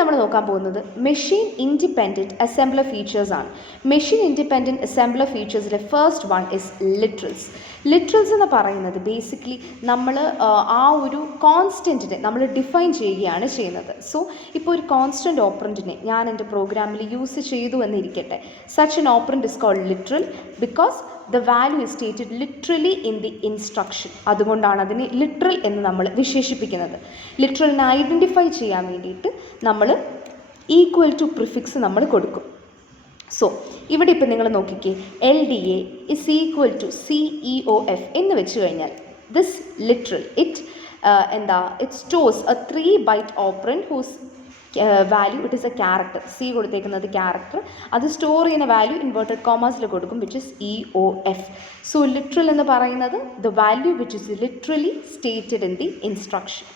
നമ്മൾ നോക്കാൻ പോകുന്നത് മെഷീൻ ഇൻഡിപെൻഡൻറ്റ് അസംബ്ലർ ഫീച്ചേഴ്സ് ആണ്. മെഷീൻ ഇൻഡിപെൻഡൻറ്റ് അസംബ്ലർ ഫീച്ചേഴ്സിലെ first one is literals. Literals എന്ന് പറയുന്നത് ബേസിക്കലി നമ്മൾ ആ ഒരു കോൺസ്റ്റൻറ്റിനെ നമ്മൾ ഡിഫൈൻ ചെയ്യുകയാണ് ചെയ്യുന്നത്. സോ ഇപ്പോൾ ഒരു കോൺസ്റ്റൻറ്റ് ഓപ്പറൻറ്റിനെ ഞാൻ എൻ്റെ പ്രോഗ്രാമിൽ യൂസ് ചെയ്തു എന്നിരിക്കട്ടെ. Such an operand is called literal because the value is stated literally in the instruction. അതുകൊണ്ടാണ് അതിനെ ലിറ്ററൽ എന്ന് നമ്മൾ വിശേഷിപ്പിക്കുന്നത്. ലിറ്ററലിനെ ഐഡൻറ്റിഫൈ ചെയ്യാൻ വേണ്ടിയിട്ട് നമ്മൾ ഈക്വൽ ടു പ്രിഫിക്സ് നമ്മൾ കൊടുക്കും. സോ ഇവിടെ ഇപ്പോൾ നിങ്ങൾ നോക്കിക്കേ, LDA is equal to CEOF എന്ന് വെച്ച് കഴിഞ്ഞാൽ this literal it stores a 3 byte operand whose value it is a character. C കൊടുത്തേക്കുന്നത് ക്യാരക്ടർ, അത് സ്റ്റോർ ചെയ്യുന്ന വാല്യൂ ഇൻവേർട്ടഡ് കോമേഴ്സിൽ കൊടുക്കും which is EOF. So literal എന്ന് പറയുന്നത് the value which is literally stated in the instruction.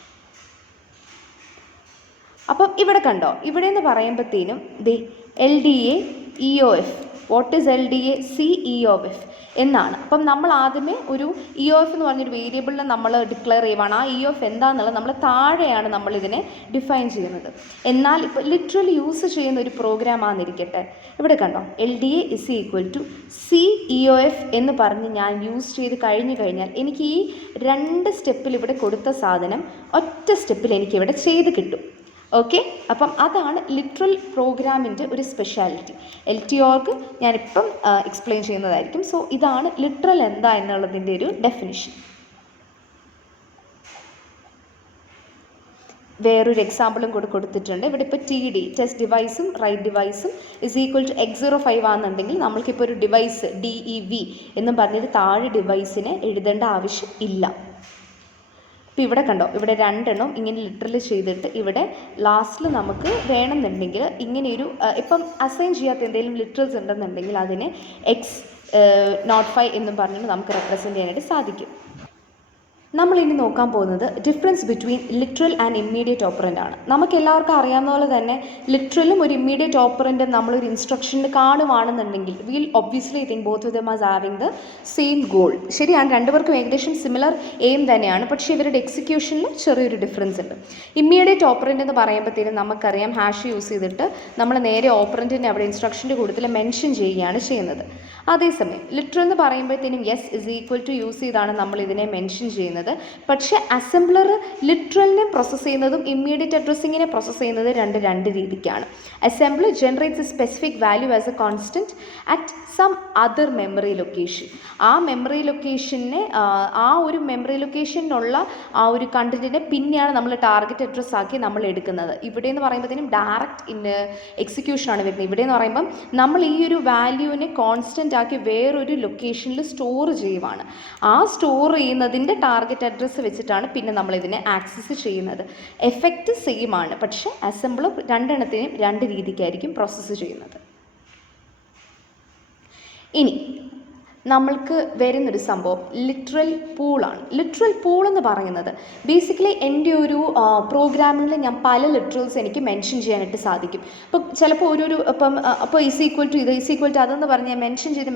അപ്പം ഇവിടെ കണ്ടോ, ഇവിടെ എന്ന് പറയുമ്പോഴത്തേനും the LDA EOF. What is LDA? CEOF എന്നാണ്. അപ്പം നമ്മൾ ആദ്യമേ ഒരു EOF എന്ന് പറഞ്ഞൊരു വേരിയബിളിനെ നമ്മൾ ഡിക്ലെയർ ചെയ്യുവാണ്. ആ EOF എന്താണെന്നുള്ളത് നമ്മൾ താഴെയാണ് നമ്മളിതിനെ ഡിഫൈൻ ചെയ്യുന്നത്. എന്നാൽ ഇപ്പോൾ ലിറ്ററലി യൂസ് ചെയ്യുന്ന ഒരു പ്രോഗ്രാമാണെന്നിരിക്കട്ടെ, ഇവിടെ കണ്ടോ LDA is equal to CEOF എന്ന് പറഞ്ഞ് ഞാൻ യൂസ് ചെയ്ത് കഴിഞ്ഞാൽ എനിക്ക് ഈ 2 സ്റ്റെപ്പിൽ ഇവിടെ കൊടുത്ത സാധനം ഒറ്റ സ്റ്റെപ്പിൽ എനിക്കിവിടെ ചെയ്ത് കിട്ടും. ഓക്കെ, അപ്പം അതാണ് ലിറ്ററൽ പ്രോഗ്രാമിൻ്റെ ഒരു സ്പെഷ്യാലിറ്റി. LTORG ഞാനിപ്പം എക്സ്പ്ലെയിൻ ചെയ്യുന്നതായിരിക്കും. സോ ഇതാണ് ലിറ്ററൽ എന്താ എന്നുള്ളതിൻ്റെ ഒരു ഡെഫിനിഷൻ. വേറൊരു എക്സാമ്പിളും കൂടെ കൊടുത്തിട്ടുണ്ട്. ഇവിടെ ഇപ്പോൾ TD ടെസ്റ്റ് ഡിവൈസും റൈറ്റ് ഡിവൈസും ഇസ് ഈക്വൽ ടു X05 ആണെന്നുണ്ടെങ്കിൽ നമ്മൾക്കിപ്പോൾ ഒരു ഡിവൈസ് DEV എന്ന് പറഞ്ഞൊരു താഴെ ഡിവൈസിനെ എഴുതേണ്ട ആവശ്യം ഇല്ല. ഇപ്പോൾ ഇവിടെ കണ്ടോ, ഇവിടെ 2 എണ്ണം ഇങ്ങനെ ലിറ്ററൽ ചെയ്തിട്ട് ഇവിടെ ലാസ്റ്റിൽ നമുക്ക് വേണമെന്നുണ്ടെങ്കിൽ ഇങ്ങനെയൊരു ഇപ്പം അസൈൻ ചെയ്യാത്ത എന്തെങ്കിലും ലിറ്ററൽസ് ഉണ്ടെന്നുണ്ടെങ്കിൽ അതിനെ X05 എന്നും പറഞ്ഞിട്ട് നമുക്ക് റെപ്രസെൻറ്റ് ചെയ്യാനായിട്ട് സാധിക്കും. നമ്മളിനി നോക്കാൻ പോകുന്നത് difference between literal and immediate operant ആണ്. നമുക്ക് എല്ലാവർക്കും അറിയാവുന്ന പോലെ തന്നെ ലിറ്ററലും ഒരു ഇമ്മീഡിയറ്റ് ഓപ്പറൻറ്റും നമ്മളൊരു ഇൻസ്ട്രക്ഷനിൽ കാണുവാണെന്നുണ്ടെങ്കിൽ will obviously think both of them as having the same goal. ശരിയാണ്, രണ്ടുപേർക്കും ഏകദേശം സിമിലർ എയിം തന്നെയാണ്, പക്ഷേ ഇവരുടെ എക്സിക്യൂഷനിൽ ചെറിയൊരു ഡിഫറൻസ് ഉണ്ട്. ഇമ്മീഡിയറ്റ് ഓപ്പറൻറ്റ് എന്ന് പറയുമ്പോഴത്തേനും നമുക്കറിയാം ഹാഷ് യൂസ് ചെയ്തിട്ട് നമ്മൾ നേരെ ഓപ്പറൻറ്റിനെ അവിടെ ഇൻസ്ട്രക്ഷൻ്റെ കൂട്ടത്തിൽ മെൻഷൻ ചെയ്യുകയാണ് ചെയ്യുന്നത്. അതേസമയം ലിറ്ററൽ എന്ന് പറയുമ്പോഴത്തേനും yes is equal to use ചെയ്താണ് നമ്മൾ ഇതിനെ മെൻഷൻ ചെയ്യുന്നത്. പക്ഷേ അസംബ്ലർ ലിറ്ററലിനെ പ്രോസസ്സ് ചെയ്യുന്നതും ഇമ്മീഡിയറ്റ് അഡ്രസ്സിങ്ങിനെ പ്രോസസ്സ് ചെയ്യുന്നത് രണ്ട് രീതിക്കാണ്. Assembler generates a specific value as a constant at some other memory location. ആ മെമ്മറി ലൊക്കേഷനെ ആ ഒരു മെമ്മറി ലൊക്കേഷനുള്ള ആ ഒരു കണ്ടൻറ്റിനെ പിന്നെയാണ് നമ്മൾ ടാർഗറ്റ് അഡ്രസ്സ് ആക്കി നമ്മൾ എടുക്കുന്നത്. ഇവിടെ എന്ന് പറയുമ്പോഴത്തേനും ഡയറക്റ്റ് എക്സിക്യൂഷനാണ് വരുന്നത്. ഇവിടെ എന്ന് പറയുമ്പം നമ്മൾ ഈ ഒരു വാല്യൂവിനെ കോൺസ്റ്റൻ്റ് ആക്കി വേറൊരു ലൊക്കേഷനിൽ സ്റ്റോർ ചെയ്യുവാണ്. ആ സ്റ്റോർ ചെയ്യുന്നതിൻ്റെ ടാർഗറ്റ് അഡ്രസ്സ് വെച്ചിട്ടാണ് പിന്നെ നമ്മളിതിനെ ആക്സസ് ചെയ്യുന്നത്. എഫക്റ്റ് സെയിം ആണ്, പക്ഷേ അസംബ്ലർ 2 എണ്ണത്തിനെയും 2 രീതിക്കായിരിക്കും പ്രോസസ്സ് ചെയ്യുന്നത്. ഇനി നമ്മൾക്ക് വരുന്നൊരു സംഭവം ലിറ്ററൽ പൂളാണ്. ലിറ്ററൽ പൂൾ എന്ന് പറയുന്നത് ബേസിക്കലി എൻ്റെ ഒരു പ്രോഗ്രാമിങ്ങിൽ ഞാൻ പല ലിറ്ററൽസ് എനിക്ക് മെൻഷൻ ചെയ്യാനായിട്ട് സാധിക്കും. ഇപ്പം ചിലപ്പോൾ അപ്പോൾ ഈസ് ഈക്വൽ ടു ഇത് ഈസ് ഈക്വൽ ടു അതെന്ന് പറഞ്ഞ് മെൻഷൻ ചെയ്ത്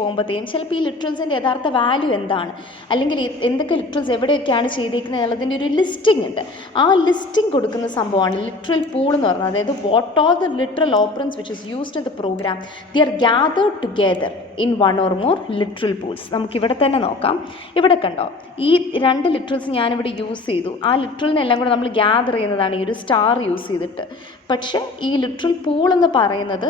പോകുമ്പോഴത്തേക്കും ചിലപ്പോൾ ഈ ലിറ്ററൽസിൻ്റെ യഥാർത്ഥ വാല്യൂ എന്താണ്, അല്ലെങ്കിൽ എന്തൊക്കെ ലിറ്ററൽസ് എവിടെയൊക്കെയാണ് ചെയ്തേക്കുന്നത് എന്നുള്ളതിൻ്റെ ഒരു ലിസ്റ്റിംഗ് ഉണ്ട്. ആ ലിസ്റ്റിംഗ് കൊടുക്കുന്ന സംഭവമാണ് ലിറ്ററൽ പൂൾ എന്ന് പറയുന്നത്. അതായത് what are the literal operands which is used in the program, the are gathered together in 1 or more literal pools. നമുക്കിവിടെ തന്നെ നോക്കാം. ഇവിടെ കണ്ടോ, ഈ 2 ലിറ്ററൽസ് ഞാനിവിടെ യൂസ് ചെയ്തു. ആ ലിറ്ററലിനെല്ലാം കൂടെ നമ്മൾ ഗ്യാദർ ചെയ്യുന്നതാണ് ഈ ഒരു സ്റ്റാർ യൂസ് ചെയ്തിട്ട്. പക്ഷേ ഈ ലിറ്ററൽ പൂൾ എന്ന് പറയുന്നത്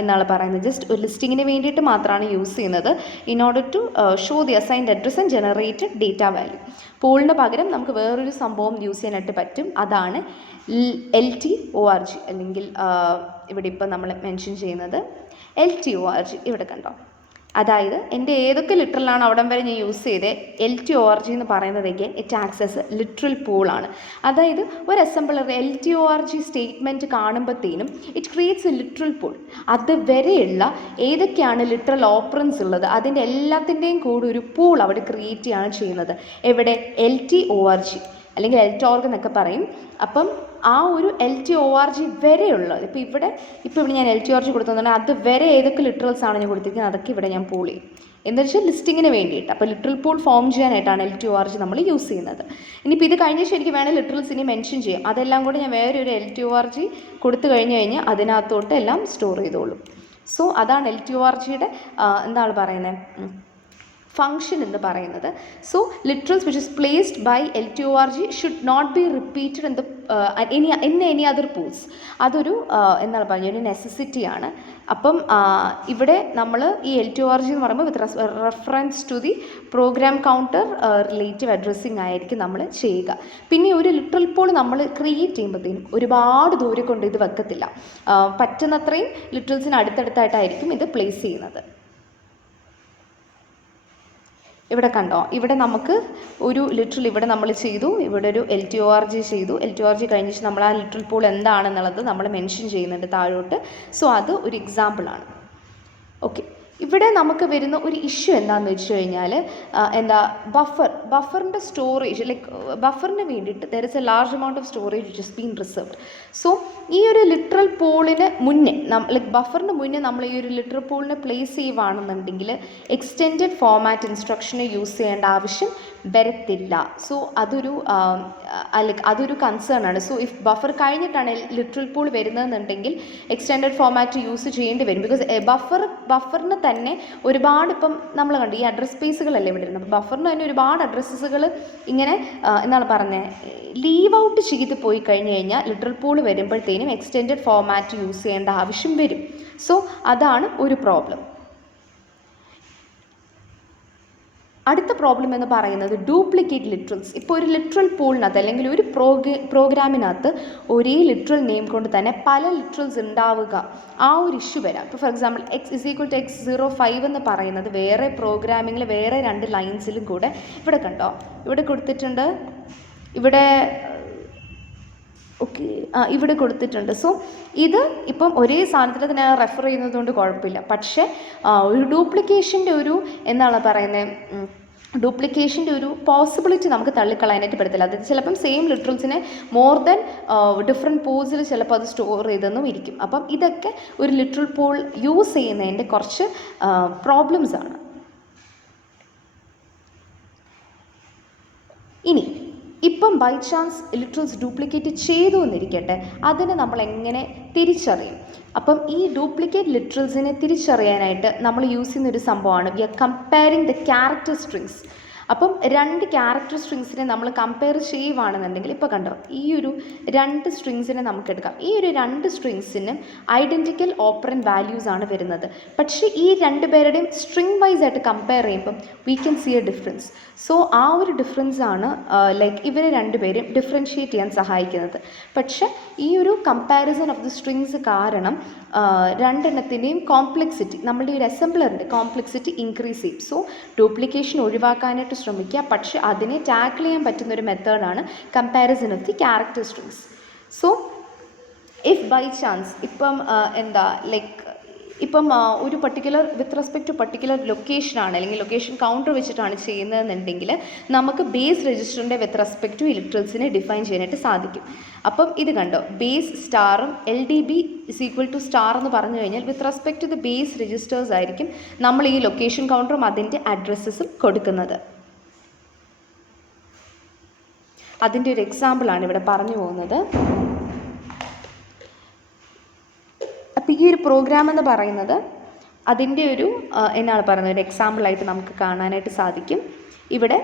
എന്നാണ് പറയുന്നത് ജസ്റ്റ് ഒരു ലിസ്റ്റിങ്ങിന് വേണ്ടിയിട്ട് മാത്രമാണ് യൂസ് ചെയ്യുന്നത് in order to show the assigned address and generated data value. പൂളിന് പകരം നമുക്ക് വേറൊരു സംഭവം യൂസ് ചെയ്യാനായിട്ട് പറ്റും. അതാണ് LTORG, അല്ലെങ്കിൽ ഇവിടെ ഇപ്പോൾ നമ്മൾ മെൻഷൻ ചെയ്യുന്നത് LTORG. ഇവിടെ കണ്ടോ, അതായത് എൻ്റെ ഏതൊക്കെ ലിറ്ററലാണ് അവിടം വരെ ഞാൻ യൂസ് ചെയ്തത് LTORG എന്ന് പറയുന്നതൊക്കെ ഇറ്റ് ആക്സസ് ലിറ്ററൽ പൂളാണ്. അതായത് ഒരു അസംബ്ലർ LTORG സ്റ്റേറ്റ്മെൻറ്റ് കാണുമ്പോഴത്തേനും it creates a literal pool. അതുവരെയുള്ള ഏതൊക്കെയാണ് ലിറ്ററൽ ഓപ്പറൻസ് ഉള്ളത് അതിൻ്റെ എല്ലാത്തിൻ്റെയും കൂടി ഒരു പൂൾ അവിടെ ക്രിയേറ്റ് ചെയ്യാണ് ചെയ്യുന്നത്. എവിടെ? LTORG അല്ലെങ്കിൽ LTORG എന്നൊക്കെ പറയും. അപ്പം ആ ഒരു LTORG വരെയുള്ളത്, ഇപ്പോൾ ഇവിടെ ഞാൻ LTORG കൊടുത്തതുകൊണ്ട് അത് വരെ ഏതൊക്കെ ലിറ്ററൽസ് ആണ് ഞാൻ കൊടുത്തിരിക്കുന്നത് അതൊക്കെ ഇവിടെ ഞാൻ പൂൾ ചെയ്യും. എന്താ വെച്ചാൽ ലിസ്റ്റിങ്ങിന് വേണ്ടിയിട്ട്. അപ്പോൾ ലിറ്ററൽ പൂൾ ഫോം ചെയ്യാനായിട്ടാണ് LTORG നമ്മൾ യൂസ് ചെയ്യുന്നത്. ഇനിയിപ്പോൾ ഇത് കഴിഞ്ഞ ശരിക്കും വേണേൽ ലിറ്ററൽസ് ഇനി മെൻഷൻ ചെയ്യാം. അതെല്ലാം കൂടെ ഞാൻ വേറെ ഒരു LTORG കൊടുത്തു കഴിഞ്ഞാൽ അതിനകത്തോട്ട് എല്ലാം സ്റ്റോർ ചെയ്തോളും. സോ അതാണ് LTORGയുടെ എന്താണ് പറയുന്നത് ഫങ്ഷൻ എന്ന് പറയുന്നത്. So literals which is placed by LTORG should not be repeated in any other pools. അതൊരു എന്താണ് പറയുക ഒരു നെസസിറ്റിയാണ്. അപ്പം ഇവിടെ നമ്മൾ ഈ LTORG എന്ന് പറയുമ്പോൾ with reference to the program counter relative addressing ആയിരിക്കും നമ്മൾ ചെയ്യുക. പിന്നെ ഒരു ലിറ്ററൽ പൂൾ നമ്മൾ ക്രിയേറ്റ് ചെയ്യുമ്പോഴത്തേനും ഒരുപാട് ദൂരെ കൊണ്ട് ഇത് വെക്കത്തില്ല. പറ്റുന്നത്രയും ലിറ്ററൽസിന് അടുത്തടുത്തായിട്ടായിരിക്കും ഇത് പ്ലേസ് ചെയ്യുന്നത്. ഇവിടെ കണ്ടോ, ഇവിടെ നമുക്ക് ഒരു ലിറ്ററൽ ഇവിടെ നമ്മൾ ചെയ്തു, ഇവിടെ ഒരു LTORG ചെയ്തു. LTORG കഴിഞ്ഞിട്ട് നമ്മൾ ആ ലിറ്ററൽ പൂൾ എന്താണെന്നുള്ളത് നമ്മൾ മെൻഷൻ ചെയ്യുന്നുണ്ട് താഴോട്ട്. സോ അത് ഒരു എക്സാമ്പിളാണ്. ഓക്കെ, ഇവിടെ നമുക്ക് വരുന്ന ഒരു ഇഷ്യൂ എന്താണെന്ന് വെച്ച് കഴിഞ്ഞാൽ ബഫറിൻ്റെ സ്റ്റോറേജ് ബഫറിന് വേണ്ടിയിട്ട് there is A large amount of storage which is been reserved. So ഈ ഒരു ലിറ്ററൽ പൂളിന് മുന്നേ ബഫറിന് മുന്നേ നമ്മൾ ഈ ഒരു ലിറ്ററൽ പൂളിനെ പ്ലേസ് ചെയ്യുകയാണെന്നുണ്ടെങ്കിൽ എക്സ്റ്റെൻഡഡ് ഫോമാറ്റ് ഇൻസ്ട്രക്ഷനെ യൂസ് ചെയ്യേണ്ട ആവശ്യം വരത്തില്ല. സോ അതൊരു കൺസേൺ ആണ്. സോ ഇഫ് ബഫർ കഴിഞ്ഞിട്ടാണ് ലിറ്ററൽ പൂൾ വരുന്നതെന്നുണ്ടെങ്കിൽ എക്സ്റ്റെൻഡഡ് ഫോമാറ്റ് യൂസ് ചെയ്യേണ്ടി വരും. ബിക്കോസ് ബഫറിന് തന്നെ ഒരുപാട് ഇപ്പം നമ്മൾ കണ്ടു ഈ അഡ്രസ് സ്പേസുകളല്ലേ ഇവിടെ ഇരുന്നത്. അപ്പോൾ ബഫറിന് തന്നെ ഒരുപാട് അഡ്രസ്സുകൾ ഇങ്ങനെ എന്താണ് പറഞ്ഞത് ലീവ് ഔട്ട് ചെയ്ത് പോയി കഴിഞ്ഞ് കഴിഞ്ഞാൽ ലിറ്ററൽ പൂൾ വരുമ്പോഴത്തേനും എക്സ്റ്റെൻഡഡ് ഫോമാറ്റ് യൂസ് ചെയ്യേണ്ട ആവശ്യം വരും. സോ അതാണ് ഒരു പ്രോബ്ലം. അടുത്ത പ്രോബ്ലം എന്ന് പറയുന്നത് ഡ്യൂപ്ലിക്കേറ്റ് ലിറ്ററൽസ്. ഇപ്പോൾ ഒരു ലിറ്ററൽ പൂളിനകത്ത് അല്ലെങ്കിൽ ഒരു പ്രോഗ്രാമിനകത്ത് ഒരേ ലിറ്ററൽ നെയിം കൊണ്ട് തന്നെ പല ലിറ്ററൽസ് ഉണ്ടാവുക, ആ ഒരു ഇഷ്യൂ വരാം. ഇപ്പോൾ ഫോർ എക്സാമ്പിൾ X=X05 എന്ന് പറയുന്നത് വേറെ പ്രോഗ്രാമിങ്ങിൽ വേറെ 2 ലൈൻസിലും കൂടെ ഇവിടെ കണ്ടോ, ഇവിടെ കൊടുത്തിട്ടുണ്ട്, ഇവിടെ ഓക്കെ ഇവിടെ കൊടുത്തിട്ടുണ്ട്. സോ ഇത് ഇപ്പം ഒരേ സാധനത്തിൽ തന്നെ റെഫർ ചെയ്യുന്നത് കൊണ്ട് കുഴപ്പമില്ല. പക്ഷേ ഒരു ഡ്യൂപ്ലിക്കേഷൻ്റെ ഒരു എന്താണ് പറയുന്നത് ഡ്യൂപ്ലിക്കേഷൻ്റെ ഒരു പോസിബിലിറ്റി നമുക്ക് തള്ളിക്കളയാനായിട്ട് പറ്റത്തില്ല. അതായത് ചിലപ്പം സെയിം ലിറ്ററൽസിനെ മോർ ദാൻ ഡിഫറെൻറ്റ് പൂൾസിൽ ചിലപ്പോൾ അത് സ്റ്റോർ ചെയ്തെന്നും ഇരിക്കും. അപ്പം ഇതൊക്കെ ഒരു ലിറ്ററൽ പൂൾ യൂസ് ചെയ്യുന്നതിൻ്റെ കുറച്ച് പ്രോബ്ലംസ് ആണ്. ഇപ്പം ബൈ ചാൻസ് ലിറ്ററൽസ് ഡ്യൂപ്ലിക്കേറ്റ് ചെയ്തു എന്നിരിക്കട്ടെ, അതിനെ നമ്മൾ എങ്ങനെ തിരിച്ചറിയും? അപ്പം ഈ ഡ്യൂപ്ലിക്കേറ്റ് ലിറ്ററൽസിനെ തിരിച്ചറിയാനായിട്ട് നമ്മൾ യൂസ് ചെയ്യുന്ന ഒരു സംഭവമാണ് we are comparing the character strings. അപ്പം 2 ക്യാരക്ടർ സ്ട്രിങ്സിനെ നമ്മൾ കമ്പയർ ചെയ്യുവാണെന്നുണ്ടെങ്കിൽ ഇപ്പോൾ കണ്ടോ, ഈ ഒരു 2 സ്ട്രിങ്സിനെ നമുക്ക് എടുക്കാം. ഈ ഒരു 2 സ്ട്രിങ്സിനും ഐഡൻറ്റിക്കൽ ഓപ്പറൻറ്റ് വാല്യൂസ് ആണ് വരുന്നത്. പക്ഷേ ഈ 2 പേരുടെയും സ്ട്രിങ് വൈസ് ആയിട്ട് കമ്പയർ ചെയ്യുമ്പം we can see a difference. So ആ ഒരു ഡിഫറൻസ് ആണ് ഇവരെ 2 പേരും ഡിഫറൻഷ്യേറ്റ് ചെയ്യാൻ സഹായിക്കുന്നത്. പക്ഷേ ഈ ഒരു കമ്പാരിസൺ ഓഫ് ദി സ്ട്രിങ്സ് കാരണം 2 എണ്ണത്തിൻ്റെയും കോംപ്ലക്സിറ്റി, നമ്മളുടെ ഒരു അസംബ്ലറിൻ്റെ കോംപ്ലക്സിറ്റി ഇൻക്രീസ് ചെയ്യും. സോ ഡ്യൂപ്ലിക്കേഷൻ ഒഴിവാക്കാനായിട്ട് ശ്രമിക്കുക. പക്ഷേ അതിനെ ടാക്കിൾ ചെയ്യാൻ പറ്റുന്നൊരു മെത്തേഡാണ് comparison of the character strings. So if by chance ഇപ്പം ഒരു particular with respect to particular ലൊക്കേഷനാണ് അല്ലെങ്കിൽ ലൊക്കേഷൻ കൗണ്ടർ വെച്ചിട്ടാണ് ചെയ്യുന്നതെന്നുണ്ടെങ്കിൽ നമുക്ക് ബേസ് രജിസ്റ്ററിൻ്റെ വിത്ത് റെസ്പെക്ട് ടു ലിറ്ററൽസിനെ ഡിഫൈൻ ചെയ്യാനായിട്ട് സാധിക്കും. അപ്പം ഇത് കണ്ടോ, ബേസ് സ്റ്റാറും LDB = സ്റ്റാർ എന്ന് പറഞ്ഞു കഴിഞ്ഞാൽ with respect to the base registers ആയിരിക്കും നമ്മൾ ഈ ലൊക്കേഷൻ കൗണ്ടറും അതിൻ്റെ അഡ്രസ്സസും കൊടുക്കുന്നത്. അതിൻ്റെ ഒരു എക്സാമ്പിളാണ് ഇവിടെ പറഞ്ഞു പോകുന്നത്. അപ്പോൾ ഈ ഒരു പ്രോഗ്രാം എന്ന് പറയുന്നത് അതിൻ്റെ ഒരു എന്നാണ് പറയുന്നത് ഒരു എക്സാമ്പിളായിട്ട് നമുക്ക് കാണാനായിട്ട് സാധിക്കും. ഇവിടെ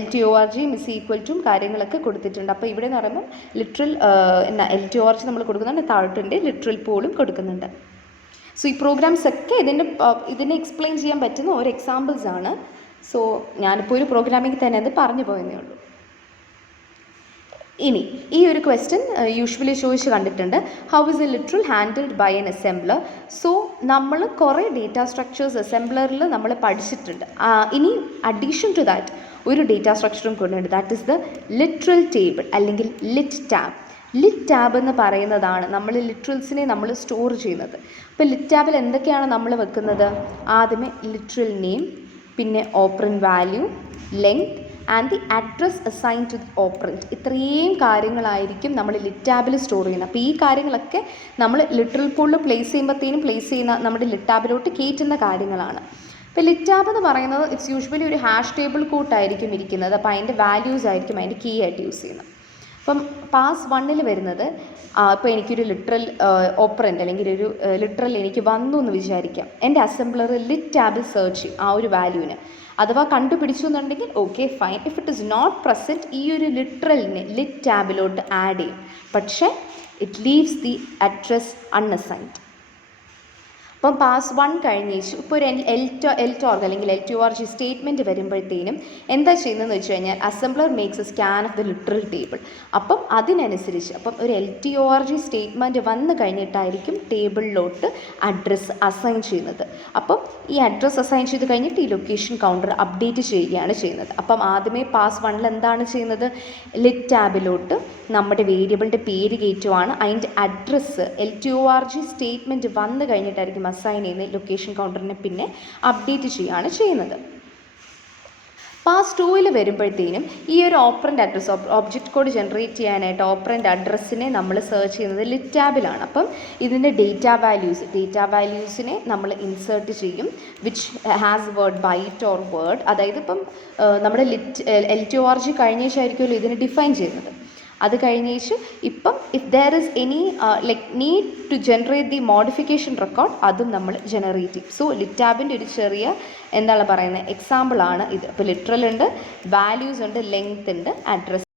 LTORG = കാര്യങ്ങളൊക്കെ കൊടുത്തിട്ടുണ്ട്. അപ്പോൾ ഇവിടെ എന്ന് പറയുമ്പോൾ ലിറ്ററൽ LTORG നമ്മൾ കൊടുക്കുന്നുണ്ട്, താഴോട്ടിൻ്റെ ലിറ്ററൽ പൂളും കൊടുക്കുന്നുണ്ട്. സോ ഈ പ്രോഗ്രാംസ് ഒക്കെ ഇതിനെ എക്സ്പ്ലെയിൻ ചെയ്യാൻ പറ്റുന്ന ഒരു എക്സാമ്പിൾസ് ആണ്. സോ ഞാനിപ്പോൾ ഒരു പ്രോഗ്രാമിംഗ് തന്നെ അത് പറഞ്ഞു പോയെന്നേ ഉള്ളൂ. ഇനി ഈ ഒരു ക്വസ്റ്റ്യൻ യൂഷ്വലി ചോദിച്ച് കണ്ടിട്ടുണ്ട്, how is a literal handled by an assembler? So നമ്മൾ കുറേ ഡേറ്റാ സ്ട്രക്ചേഴ്സ് അസംബ്ലറിൽ നമ്മൾ പഠിച്ചിട്ടുണ്ട്. ഇനി അഡീഷൻ ടു ദാറ്റ് ഒരു ഡേറ്റാ സ്ട്രക്ചറും കൊണ്ടുണ്ട്, that is the literal table അല്ലെങ്കിൽ ലിറ്റ് ടാബ്. ലിറ്റ് ടാബ് എന്ന് പറയുന്നതാണ് നമ്മൾ ലിറ്ററൽസിനെ നമ്മൾ സ്റ്റോർ ചെയ്യുന്നത്. അപ്പോൾ ലിറ്റ് ടാബിൽ എന്തൊക്കെയാണ് നമ്മൾ വെക്കുന്നത്? ആദ്യമേ ലിറ്ററൽ നെയിം, പിന്നെ operand value, length, and the address assign to the operand. ഇത്രയും കാര്യങ്ങളായിരിക്കും നമ്മൾ ലിറ്റ് ടാബിൽ സ്റ്റോർ ചെയ്യുന്നത്. അപ്പോൾ ഈ കാര്യങ്ങളൊക്കെ നമ്മൾ ലിറ്ററൽ പൂളിൽ പ്ലേസ് ചെയ്യുന്ന നമ്മുടെ ലിറ്റ് ടാബിലോട്ട് കയറ്റുന്ന കാര്യങ്ങളാണ്. ഇപ്പോൾ ലിറ്റ് ടാബ് എന്ന് പറയുന്നത് ഇറ്റ്സ് യൂഷ്വലി ഒരു ഹാഷ് ടേബിൾ കൂട്ടായിരിക്കും ഇരിക്കുന്നത്. അപ്പോൾ അതിൻ്റെ വാല്യൂസ് ആയിരിക്കും അതിൻ്റെ കീ ആയിട്ട് യൂസ് ചെയ്യുന്നത്. അപ്പം പാസ് 1 വരുന്നത് ഇപ്പോൾ എനിക്കൊരു ലിറ്ററൽ ഓപ്പറൻറ്റ് അല്ലെങ്കിൽ ഒരു ലിറ്ററൽ എനിക്ക് വന്നു എന്ന് വിചാരിക്കാം. എൻ്റെ അസംബ്ലർ ലിറ്റ് ടാബിൽ സെർച്ച് ചെയ്യും ആ ഒരു വാല്യൂവിന്. അഥവാ കണ്ടുപിടിച്ചു എന്നുണ്ടെങ്കിൽ okay fine. If it is not present ഈ ഒരു ലിറ്ററലിനെ ലിറ്റ് ടാബിലോട്ട് ആഡ് ചെയ്യും. പക്ഷേ it leaves the address unassigned. അപ്പം പാസ് 1 കഴിഞ്ഞേച്ചു. ഇപ്പോൾ ഒരു എൽറ്റോർഗ് അല്ലെങ്കിൽ LTORG സ്റ്റേറ്റ്മെൻറ്റ് വരുമ്പോഴത്തേനും എന്താ ചെയ്യുന്നതെന്ന് വെച്ച് കഴിഞ്ഞാൽ assembler makes A scan of the literal table. അപ്പം അതിനനുസരിച്ച് ഒരു LTORG സ്റ്റേറ്റ്മെൻറ്റ് വന്നു കഴിഞ്ഞിട്ടായിരിക്കും ടേബിളിലോട്ട് അഡ്രസ്സ് അസൈൻ ചെയ്യുന്നത്. അപ്പം ഈ അഡ്രസ്സ് അസൈൻ ചെയ്ത് കഴിഞ്ഞിട്ട് ഈ ലൊക്കേഷൻ കൗണ്ടർ അപ്ഡേറ്റ് ചെയ്യുകയാണ് ചെയ്യുന്നത്. അപ്പം ആദ്യമേ പാസ് 1 എന്താണ് ചെയ്യുന്നത്? ലിറ്റ് ടാബിലോട്ട് നമ്മുടെ വേരിയബിളിൻ്റെ പേര് കയറ്റുവാണ്. അതിൻ്റെ അഡ്രസ്സ് LTORG സ്റ്റേറ്റ്മെൻറ്റ് വന്നു കഴിഞ്ഞിട്ടായിരിക്കും അസൈൻ ചെയ്യുന്ന ലൊക്കേഷൻ കൗണ്ടറിനെ പിന്നെ അപ്ഡേറ്റ് ചെയ്യുകയാണ് ചെയ്യുന്നത്. പാസ് 2 വരുമ്പോഴത്തേനും ഈ ഒരു operant address object code generate ചെയ്യാനായിട്ട് ഓപ്പറൻ്റ് അഡ്രസ്സിനെ നമ്മൾ സെർച്ച് ചെയ്യുന്നത് ലിറ്റ് ടാബിലാണ്. അപ്പം ഇതിൻ്റെ ഡേറ്റാ വാല്യൂസിനെ നമ്മൾ ഇൻസേർട്ട് ചെയ്യും which has word byte or word. അതായത് ഇപ്പം നമ്മുടെ LTORG കഴിഞ്ഞ ശേഷമായിരിക്കുമല്ലോ ഇതിനെ ഡിഫൈൻ ചെയ്യുന്നത്. അത് കഴിഞ്ഞേച്ച് ഇപ്പം if there is any need to generate the modification record അതും നമ്മൾ ജനറേറ്റ് ചെയ്യും. സോ ലിറ്റ് ടാബിൻ്റെ ഒരു ചെറിയ എന്താണ് പറയുന്നത് എക്സാമ്പിളാണ് ഇത്. ഇപ്പോൾ ലിറ്ററൽ ഉണ്ട്, വാല്യൂസ് ഉണ്ട്, ലെങ്ത് ഉണ്ട്, അഡ്രസ്